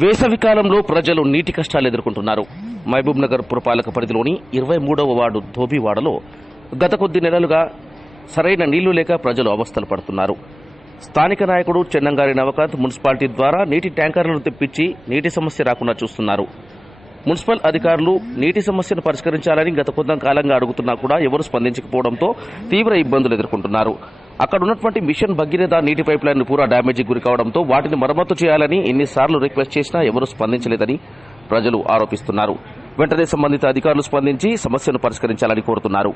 వేసవికాలంలో ప్రజలు నీటి కష్టాలు ఎదుర్కొంటున్నారు. మహబూబ్ నగర్ పురపాలక పరిధిలోని 23వ వార్డు ధోబీవాడలో గత కొద్ది నెలలుగా సరైన నీళ్లు లేక ప్రజలు అవస్థలు పడుతున్నారు. స్థానిక నాయకుడు చెన్నంగారి నవకాంత్ మున్సిపాలిటీ ద్వారా నీటి ట్యాంకర్లను తెప్పించి నీటి సమస్య రాకుండా చూస్తున్నారు. మున్సిపల్ అధికారులు నీటి సమస్యను పరిష్కరించాలని గత కొంతకాలంగా అడుగుతున్నా కూడా ఎవరూ స్పందించకపోవడంతో తీవ్ర ఇబ్బందులు ఎదుర్కొంటున్నారు. అక్కడ ఉన్నటువంటి మిషన్ భగీరథ నీటి పైప్ లైన్ పూరా డ్యామేజీ గురి కావడంతో వాటిని మరమ్మతు చేయాలని ఎన్నిసార్లు రిక్వెస్ట్ చేసినా ఎవరూ స్పందించలేదని ప్రజలు ఆరోపిస్తున్నారు. వెంటనే సంబంధిత అధికారులు స్పందించి సమస్యను పరిష్కరించాలని కోరుతున్నారు.